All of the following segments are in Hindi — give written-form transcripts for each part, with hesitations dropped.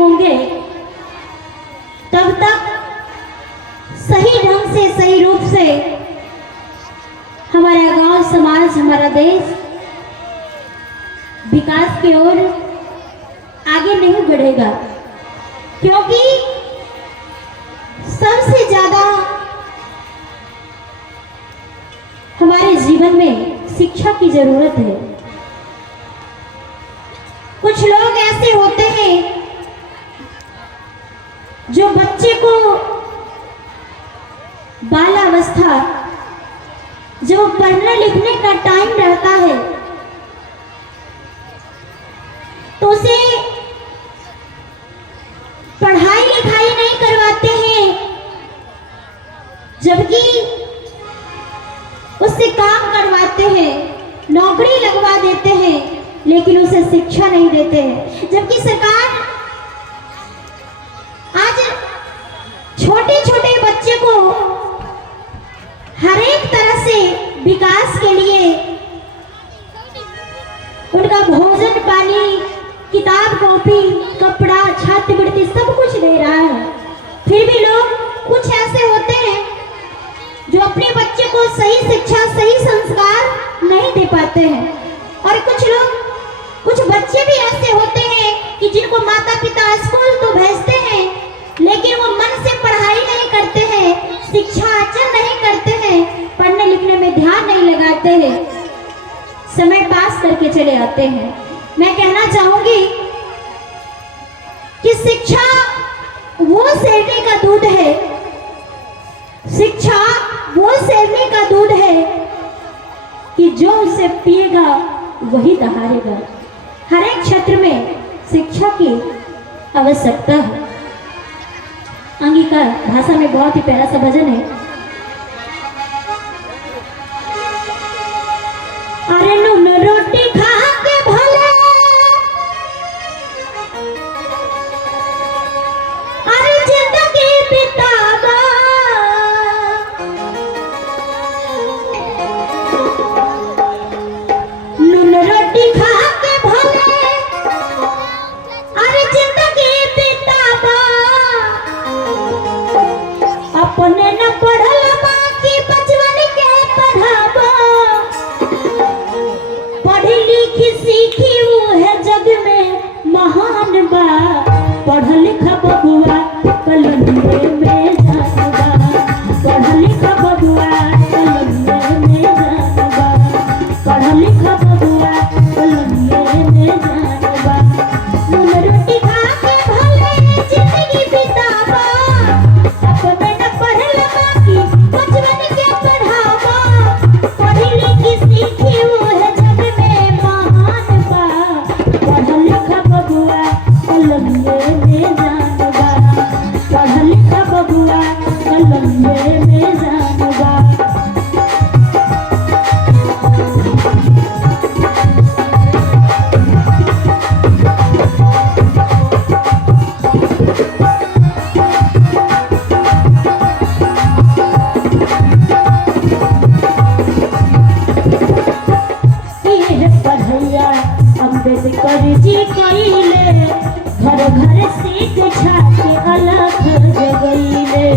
होंगे तब तक सही ढंग से, सही रूप से हमारा गांव, समाज, हमारा देश विकास की ओर आगे नहीं बढ़ेगा। क्योंकि सबसे ज्यादा हमारे जीवन में शिक्षा की जरूरत है। कुछ लोग ऐसे होते हैं जो बच्चे को बालावस्था, जो पढ़ने लिखने का टाइम रहता है, तो उसे पढ़ाई लिखाई नहीं करवाते हैं, जबकि उससे काम करवाते हैं, नौकरी लगवा देते हैं, लेकिन उसे शिक्षा नहीं देते हैं। जबकि सरकार आज छोटे छोटे बच्चे को हर एक तरह से विकास के लिए उनका भोजन पानी, किताब कॉपी, कपड़ा, छात्रवृत्ति सब कुछ दे रहा है। फिर भी लोग कुछ ऐसे होते हैं जो अपने बच्चे को सही शिक्षा, सही संस्कार नहीं दे पाते हैं। और कुछ बच्चे भी ऐसे होते हैं कि जिनको माता पिता स्कूल तो भेजते हैं, लेकिन वो मन से पढ़ाई नहीं करते हैं, शिक्षा आचरण नहीं करते हैं, पढ़ने लिखने में ध्यान नहीं लगाते हैं, समय पास करके चले आते हैं। मैं कहना चाहूंगी कि शिक्षा वो शेरनी का दूध है, शिक्षा वो शेरनी का दूध है कि जो उसे पिएगा वही दहाड़ेगा। हर एक क्षेत्र में शिक्षा की आवश्यकता है। अंगिका भाषा में बहुत ही प्यारा सा भजन है। अरे नून रोटी खा के भले, अरे जिंदगी बितावा, नून रोटी खा के भले, अरे जिंदगी बितावा, अपने न पढ़ल बाकी बचवन के पढ़ावा, पढ़ी लिखी सीखी वो है जग में महान बा, पढ़ लिखा बबुआ कलंदे में जानबा, पढ़ लिखा बबुआ कलंदे में जानबा, पढ़ लिखा बबुआ कलंदे में जानबा। नून रोटी खा के भले जिंदगी बितावा, अपने न पढ़ल बाकी बचवन के पढ़ावा, पढ़ी लिखी सीखी वो है जग में महान बा, पढ़ लिखा बबुआ कलंदे में जानबा, पढ़ लिखा बबुआ कलंदे में जानबा। पढ़ैया अम्बेडकर जी कइले, घर घर सीख छाके अलग जगइले।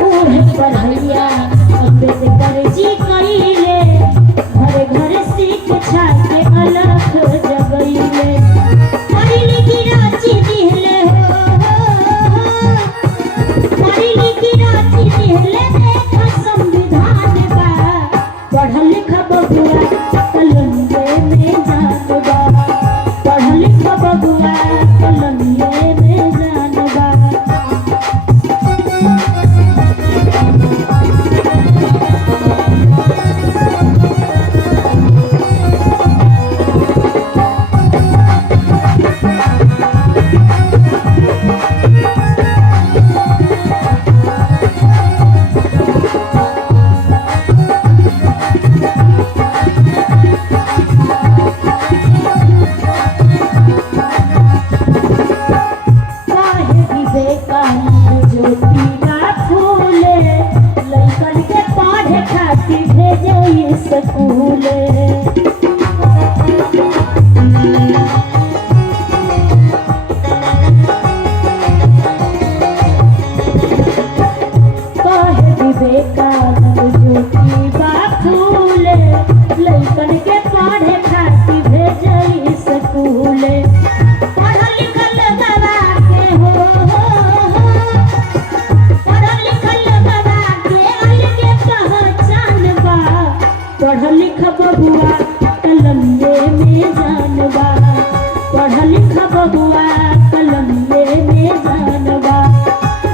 ओहे पढ़ैया अम्बेडकर जी कइले, घर घर सीख छाके अलग जगइले। पढ़ी लिखी रांची दिहले हो, पढ़ी लिखी रांची दिहले देखा संविधान बा, पढ़ लिखा बबुआ कलंदे में जानबा, पढ़ लिखा बबुआ कलंदे में जानबा। ज्योति ना फूले, लइकन के पढ़े स्कूले। कहे विवेकानंद ज्योति बा फूले, लइकन के पढ़े खातिर भेजई स्कूले। पढ़ल लिखल गवा के हो, पढ़ल लिखल गवा के अलगे पहचान बा। पढ़ लिख बबुआ कलमिए में जान बा। पढ़ लिख बबुआ कलमिए में जान बा।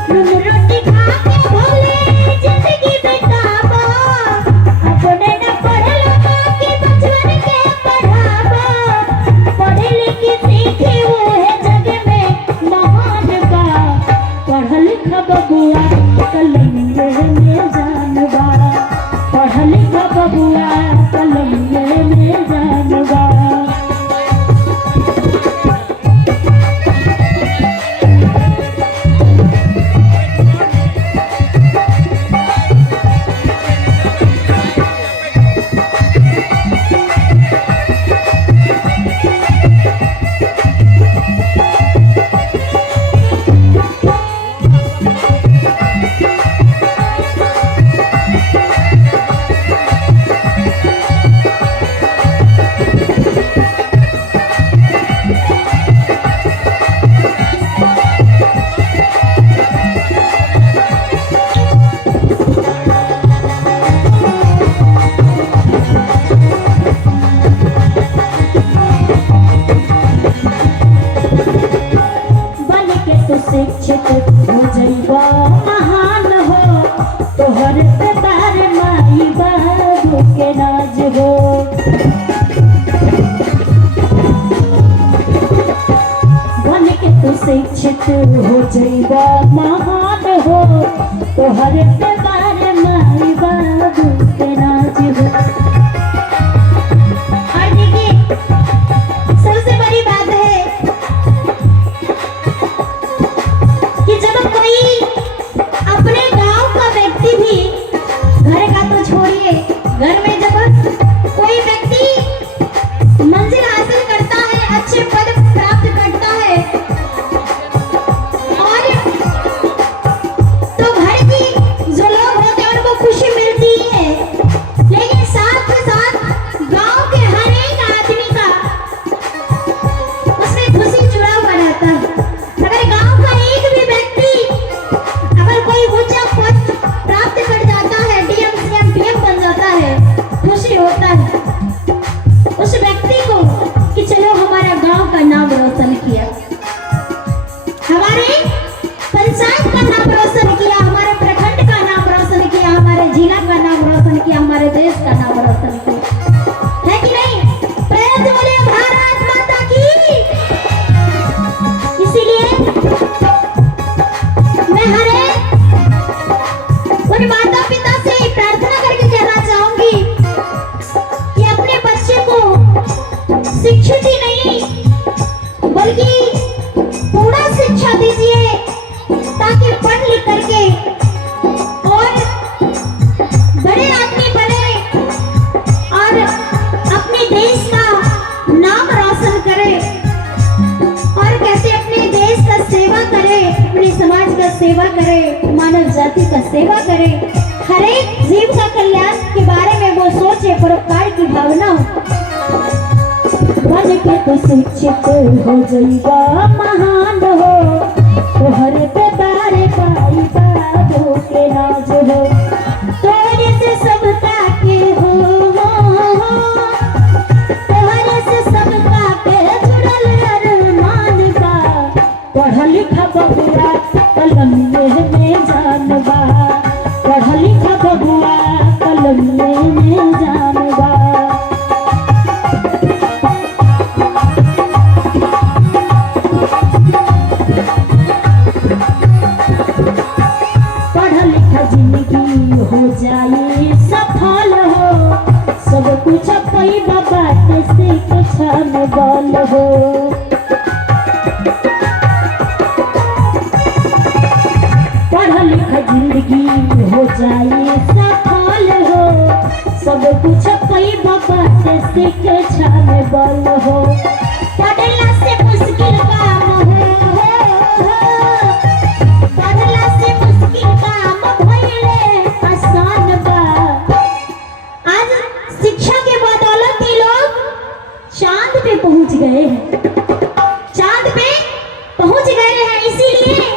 नून रोटी खा के भोले जिंदगी बितावा, अपने न पढ़ल बाकी बचवन के पढ़ावा। पढ़े लिखी सीखी उहे जग में महान बा। पढ़ लिख बबुआ कलमिए में जान बा। पढ़ लिख बबुआ कलमिए में जान बा। शिक्षित हो जइबा महान हो, तोहर पे बारे माई बाबू के नाज हो। बन के तू शिक्षित हो जइबा महान हो, तोहर पे बारे माई बाबू के नाज हो। और देखिए सबसे बड़ी बात है कि जब कोई अपने गांव का व्यक्ति भी, घर का तो छोड़िए, घर में जब कोई व्यक्ति मंजिल हासिल करता है, अच्छे पद प्राप्त करता है, और तो घर की जो लोग होते हैं उनको खुशी मिलती है, लेकिन साथ ही साथ गांव के हर एक आदमी का उसमें खुशी जुड़ा हुआ रहता है। अगर गांव का एक भी व्यक्ति अगर कोई ऊंचा पद प्राप्त कर जाता है, डीएम सीएम पीएम बन जाता है, खुशी होता है उस व्यक्ति को कि चलो हमारा गांव का नाम रोशन किया, हमारे पंचायत का नाम रोशन किया, हमारे प्रखंड का नाम रोशन किया, हमारे जिला का नाम रोशन किया, हमारे देश का नाम रोशन किया, है कि नहीं? प्रेज बोले भारत माता की। इसीलिए मैं हर एक उन माता पिता से प्रार्थना करके कहना चाहूंगी कि अपने बच्चे को शिक्षित ही नहीं बल्कि पूरा शिक्षा दीजिए, ताकि पढ़ लिख करके और बड़े आदमी बने और अपने देश का नाम रोशन करे, और कैसे अपने देश का सेवा करे, अपने समाज का सेवा करे, मानव जाति का सेवा करे, हर एक जीव का कल्याण के बारे में वो सोचे, परोपकार की भावना हो। बन के तो शिक्षित हो जइबा महान हो, तोहर पे बारे पाई बाबू के नाज हो। तोहरे से सबका के हो, तोहरे से सबका के जुड़ल अरमान बा। पढ़ लिख बबुआ कलमिए में जान बा। पढ़ लिख बबुआ कलमिए में जान बा। पढ़ लिख जिंदगी हो जाए सफल हो, सब कुछ कोई बाबा के शिक्षा में बल हो। पढ़ लिख जिंदगी हो जाए सफल हो, सब कुछ कई बाटे सीखे छाने बल हो पढ़ला से मुश्किल काम हो पढ़ला से मुश्किल काम भइले आसान बा। आज शिक्षा के बदौलत ये लोग चांद पे पहुंच गए हैं, चांद पे पहुंच गए हैं। इसीलिए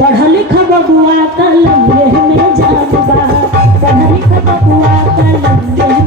पढ़ लिख बबुआ कलम में जान बा, पढ़ लिख बबुआ कलम में